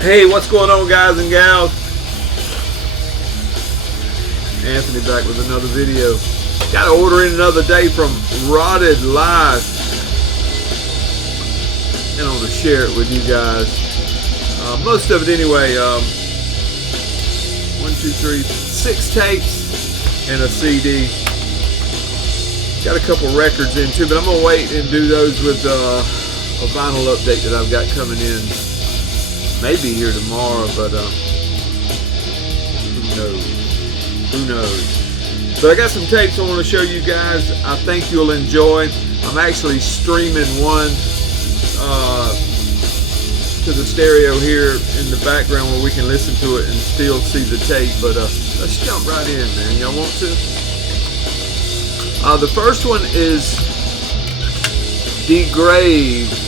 Hey, what's going on, guys and gals? Anthony back with another video. Got to order in another day from Rotted Life, and I'm going to share it with you guys. Most of it anyway. 6 tapes and a CD. Got a couple records in too, but I'm gonna wait and do those with a vinyl update that I've got coming in. Maybe here tomorrow, but who knows? Who knows? But I got some tapes I want to show you guys. I think you'll enjoy. I'm actually streaming one to the stereo here in the background where we can listen to it and still see the tape. But let's jump right in, man. Y'all want to? The first one is Degraved.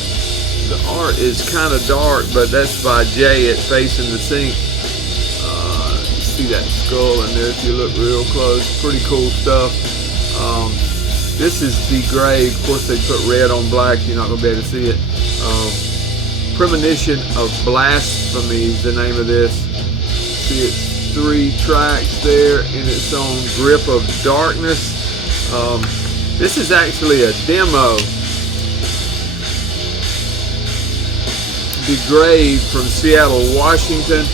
The art is kind of dark, but that's by Jay at Facing the Sink. You see that skull in there if you look real close. Pretty cool stuff. This is Degraved. Of course, they put red on black. You're not going to be able to see it. Premonition of Blasphemies, the name of this. See, it's 3 tracks there in its own grip of darkness. This is actually a demo. Degraved from Seattle, Washington.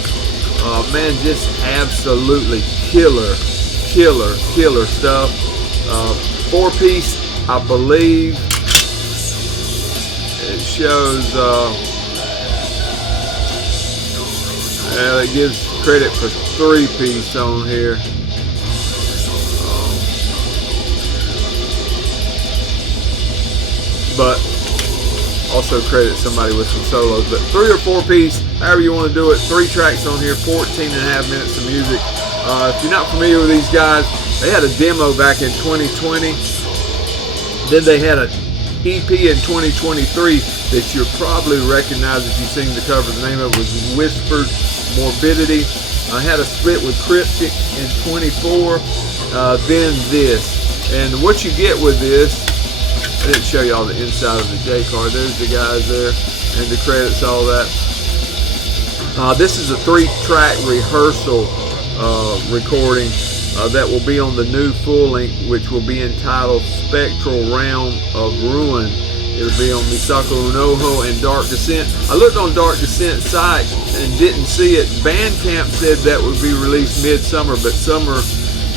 Man, just absolutely killer stuff. 4-piece, I believe. It shows, it gives credit for 3-piece on here. But also credit somebody with some solos. But 3 or 4-piece, however you want to do it. 3 tracks on here, 14.5 minutes of music. If you're not familiar with these guys, they had a demo back in 2020. Then they had an EP in 2023 that you'll probably recognize if you've seen the cover. The name of it was Whispered Morbidity. I had a split with Crypts in 24. Then this. And what you get with this, I didn't show you all the inside of the J card. There's the guys there and the credits, all that. This is a 3-track rehearsal recording that will be on the new full length, which will be entitled Spectral Realm of Ruin. It'll be on Misako Unoho and Dark Descent. I looked on Dark Descent site and didn't see it. Bandcamp said that would be released midsummer, but summer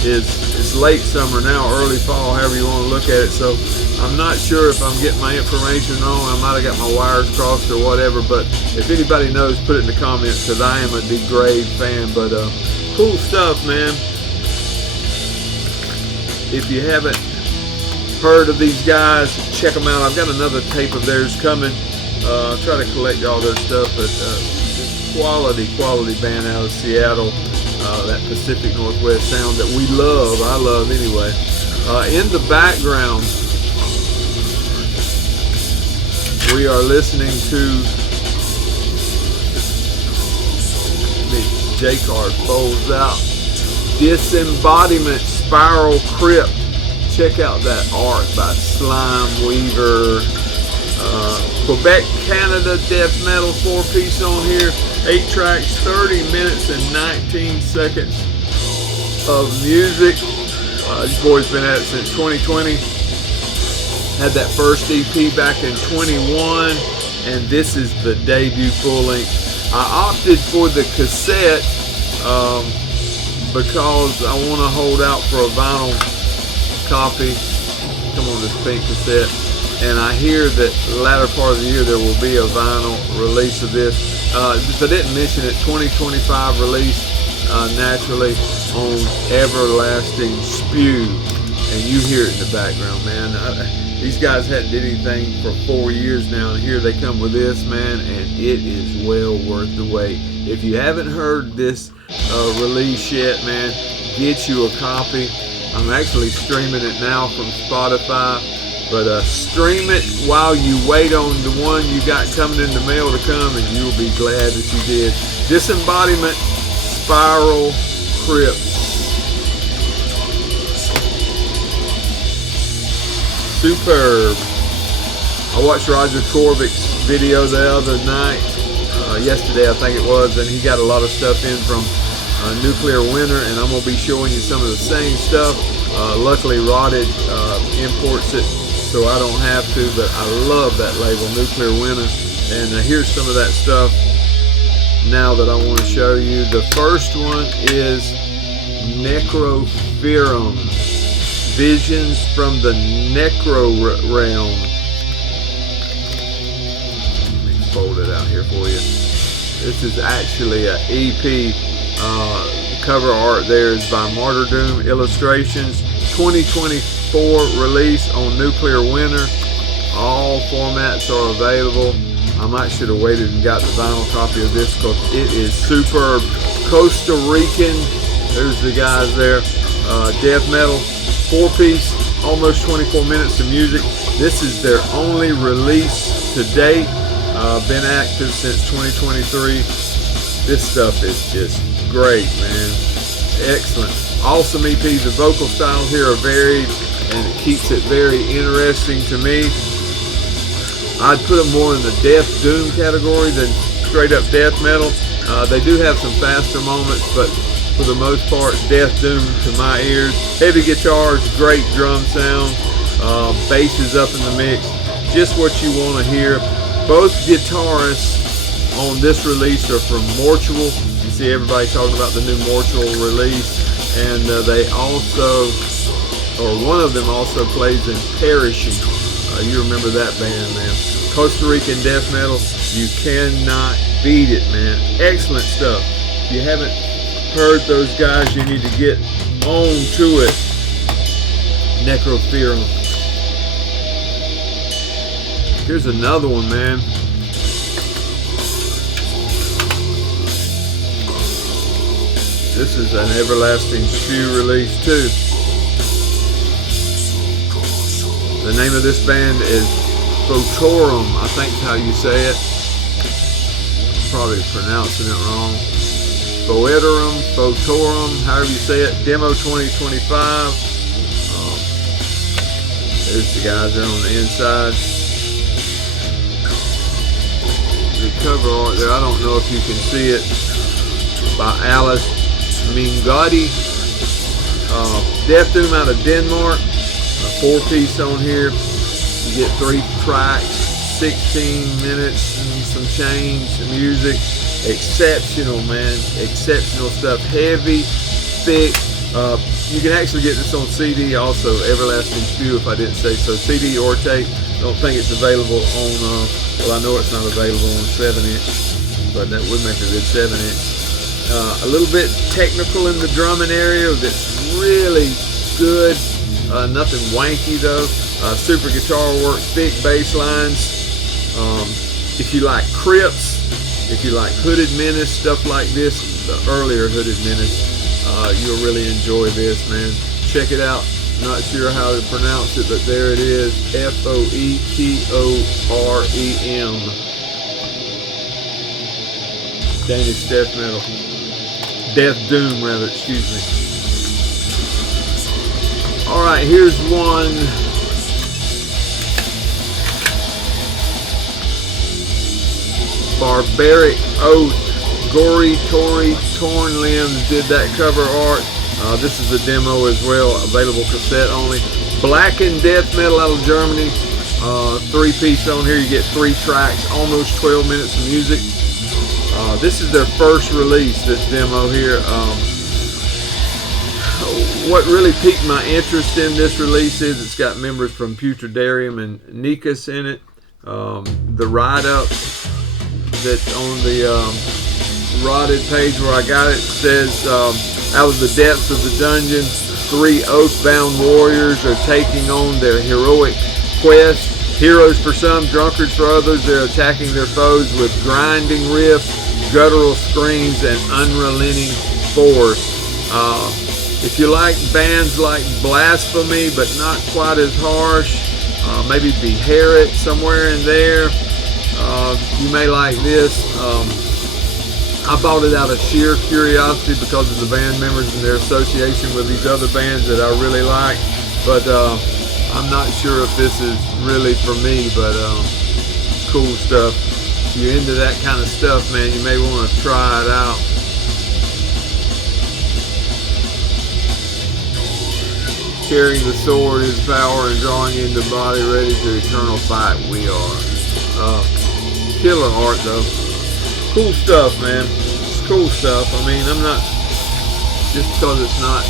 it's late summer now, early fall, however you want to look at it. So I'm not sure if I'm getting my information wrong. I might have got my wires crossed or whatever. But if anybody knows, put it in the comments, because I am a Degraved fan. But cool stuff, man. If you haven't heard of these guys, check them out. I've got another tape of theirs coming. I'll try to collect all their stuff. But quality band out of Seattle. That Pacific Northwest sound that we love. I love anyway. In the background, we are listening to the J card folds out. Disembodiment Spiral Crypt. Check out that art by Slime Weaver. Quebec, Canada death metal 4-piece on here. 8 tracks, 30 minutes and 19 seconds of music. This boy's been at it since 2020. Had that first EP back in 21, and this is the debut full length. I opted for the cassette because I want to hold out for a vinyl copy. Come on, this pink cassette. And I hear that the latter part of the year there will be a vinyl release of this. If I didn't mention it, 2025 release naturally on Everlasting Spew. And you hear it in the background, man. These guys hadn't did anything for 4 years now, and here they come with this, man, and it is well worth the wait. If you haven't heard this release yet, man, get you a copy. I'm actually streaming it now from Spotify. But stream it while you wait on the one you got coming in the mail to come, and you'll be glad that you did. Disembodiment Spiral Crypts. Superb. I watched Roger Corbick's video the other night. yesterday, I think it was, and he got a lot of stuff in from Nuclear Winter, and I'm going to be showing you some of the same stuff. Luckily, Rotted imports it, so I don't have to, but I love that label, Nuclear Winter. And here's some of that stuff now that I want to show you. The first one is Necroferum, Visions from the Necrorealm. Let me fold it out here for you. This is actually an EP. Cover art there is by Martyrdom Illustrations. 2024 release on Nuclear Winter. All formats are available. I might should have waited and got the vinyl copy of this because it is superb. Costa Rican, there's the guys there. Death metal, 4-piece, almost 24 minutes of music. This is their only release to date. Been active since 2023. This stuff is just great, man. Excellent. Awesome EP. The vocal styles here are varied and it keeps it very interesting to me. I'd put them more in the death doom category than straight up death metal. They do have some faster moments, but for the most part, death doom to my ears. Heavy guitars, great drum sound, bass is up in the mix. Just what you want to hear. Both guitarists on this release are from Mortual. You see everybody talking about the new Mortual release, and they also, or one of them also plays in Perishing. You remember that band, man. Costa Rican death metal, you cannot beat it, man. Excellent stuff. If you haven't heard those guys, you need to get on to it. Necroferum. Here's another one, man. This is an Everlasting Spew release too. The name of this band is Fotorem, I think is how you say it. I'm probably pronouncing it wrong. Fotorem, however you say it. Demo 2025. There's the guys there on the inside. The cover art there, I don't know if you can see it, by Alice Mingotti. Death Doom out of Denmark. A 4-piece on here. You get 3 tracks, 16 minutes and some change of music. Exceptional, man. Exceptional stuff. Heavy, thick. You can actually get this on CD also. Everlasting Spew, if I didn't say so. CD or tape. I don't think it's available on, well, I know it's not available on 7-inch, but that would make a good 7-inch. A little bit technical in the drumming area that's really good. Nothing wanky though. Super guitar work, thick bass lines. If you like Crypts, if you like Hooded Menace, stuff like this, the earlier Hooded Menace, you'll really enjoy this, man. Check it out. Not sure how to pronounce it, but there it is. Foetorem. Danish death metal. Death doom, rather, excuse me. Alright, here's one. Barbaric Oath. Gory Tory Torn Limbs did that cover art. This is a demo as well, available cassette only. Blackened death metal out of Germany. 3-piece on here. You get 3 tracks, almost 12 minutes of music. This is their first release, this demo here. What really piqued my interest in this release is it's got members from Putridarium and Nikas in it. The write-up that's on the Rotted page where I got it says, out of the depths of the dungeon, 3 oath-bound warriors are taking on their heroic quest. Heroes for some, drunkards for others. They're attacking their foes with grinding riffs, guttural screams, and unrelenting force. If you like bands like Blasphemy, but not quite as harsh, maybe Beherit somewhere in there, you may like this. I bought it out of sheer curiosity because of the band members and their association with these other bands that I really like. But I'm not sure if this is really for me, but cool stuff. If you're into that kind of stuff, man, you may want to try it out. Carrying the sword is power and drawing in the body, ready to eternal fight we are. Killer art though. Cool stuff, man. It's cool stuff. I mean, I'm not, just because it's not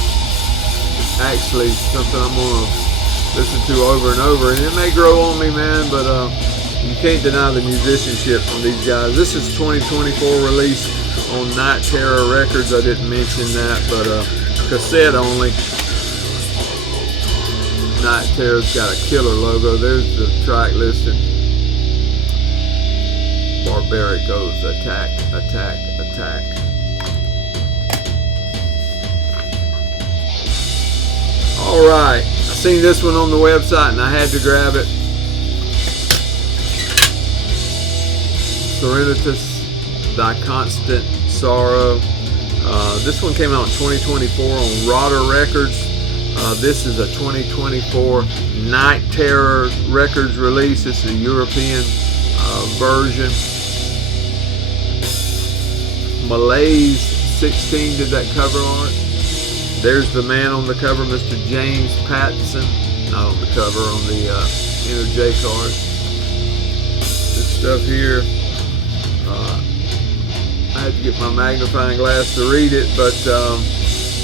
actually something I'm going to listen to over and over, and it may grow on me, man, but you can't deny the musicianship from these guys. This is 2024 release on Night Terror Records. I didn't mention that, but cassette only. Night Terror's got a killer logo. There's the track listing. Barbaric Oath, attack, attack, attack. Alright, I seen this one on the website and I had to grab it. Serenitus, Thy Constant Sorrow. This one came out in 2024 on Rotter Records. This is a 2024 Night Terror Records release. This is a European version. Malaise 16 did that cover art. There's the man on the cover, Mr. James Pattinson. Not on the cover, on the inner J card. This stuff here, I had to get my magnifying glass to read it, but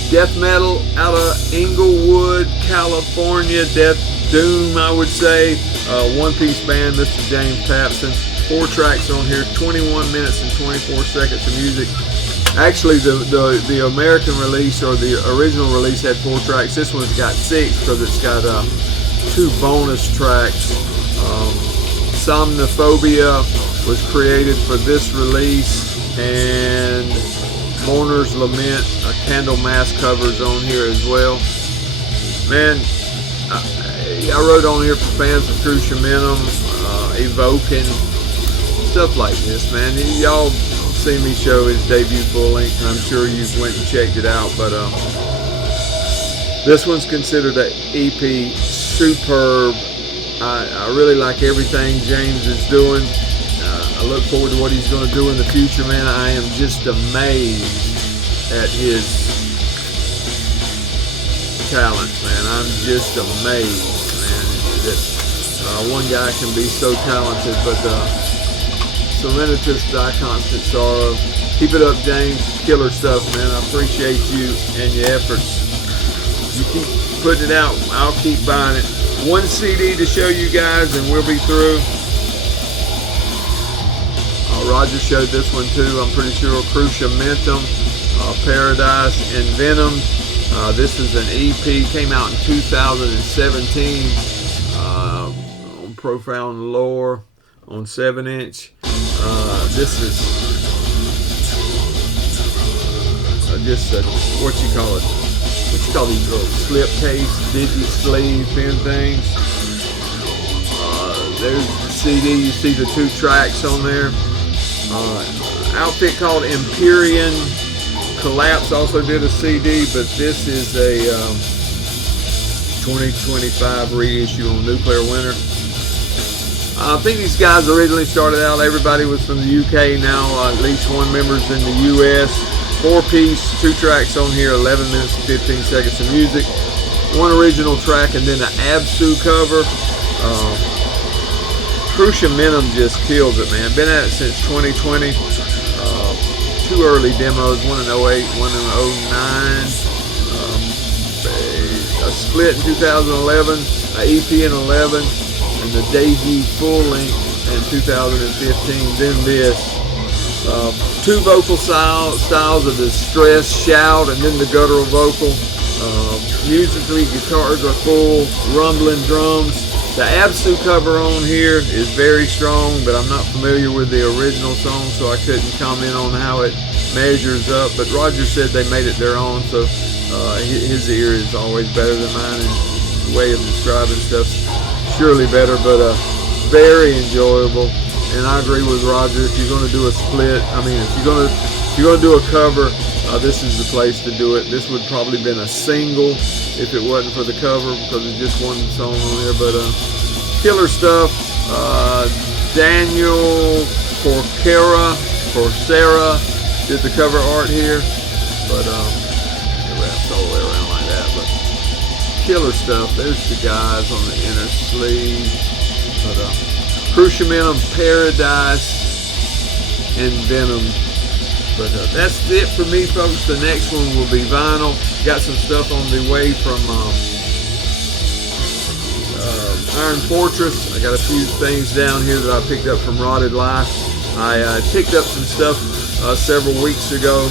death metal out of Inglewood, California. Death doom, I would say. One-piece band, Mr. James Pattinson. 4 tracks on here, 21 minutes and 24 seconds of music. Actually, the American release, or the original release, had 4 tracks. This one's got 6 because it's got 2 bonus tracks. Somnophobia was created for this release, and Mourner's Lament, a candle mass covers on here as well. Man, I wrote on here for fans of Cruciamentum, Evoking, stuff like this, man. Y'all seen me show his debut full length, and I'm sure you went and checked it out, but this one's considered an EP. Superb. I really like everything James is doing. I look forward to what he's going to do in the future, man. I am just amazed at his talents, man. I'm just amazed, man, that one guy can be so talented. But Serenitus, Thy Constant Sorrow. Keep it up, James. Killer stuff, man. I appreciate you and your efforts. You keep putting it out, I'll keep buying it. 1 CD to show you guys, and we'll be through. Roger showed this one too, I'm pretty sure. Cruciamentum, Paradise, Envenomed. This is an EP, came out in 2017 on Profound Lore on 7-inch. This is just what you call it? What you call these little slip case, digi-sleeve pen things? There's the CD. You see the 2 tracks on there. Outfit called Empyrean Collapse also did a CD, but this is a 2025 reissue on Nuclear Winter. I think these guys originally started out, everybody was from the UK. Now at least one member's in the US. 4-piece, 2 tracks on here, 11 minutes and 15 seconds of music. 1 original track and then an Absu cover. Cruciamentum just kills it, man. Been at it since 2020. 2 early demos, one in 08, one in 09. A split in 2011, an EP in 11, and the debut full length in 2015. Then this. 2 vocal styles, a distress shout and then the guttural vocal. Musically, guitars are full, rumbling drums. The Absu cover on here is very strong, but I'm not familiar with the original song, so I couldn't comment on how it measures up. But Roger said they made it their own, so his ear is always better than mine, and the way of describing stuff surely better, but very enjoyable. And I agree with Roger. If you're going to do a split, I mean, if you're going to do a cover, this is the place to do it. This would probably been a single if it wasn't for the cover, because it's just one song on there. But killer stuff. Daniel Forcera did the cover art here, but it wraps all the way around like that. But killer stuff. There's the guys on the inner sleeve. But Cruciamentum Paradise, Envenomed. But that's it for me, folks. The next one will be vinyl. Got some stuff on the way from Iron Fortress. I got a few things down here that I picked up from Rotted Life. I picked up some stuff several weeks ago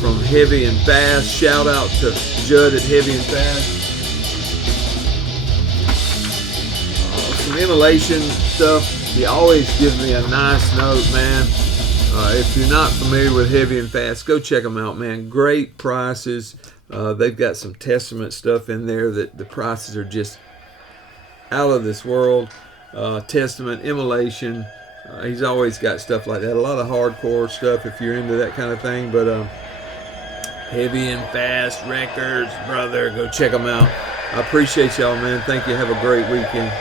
from Heavy and Fast. Shout out to Judd at Heavy and Fast. Some immolation stuff. He always gives me a nice note, man. If you're not familiar with Heavy and Fast, go check them out, man. Great prices. They've got some Testament stuff in there that the prices are just out of this world. Testament, immolation. He's always got stuff like that. A lot of hardcore stuff if you're into that kind of thing. But Heavy and Fast Records, brother. Go check them out. I appreciate y'all, man. Thank you. Have a great weekend.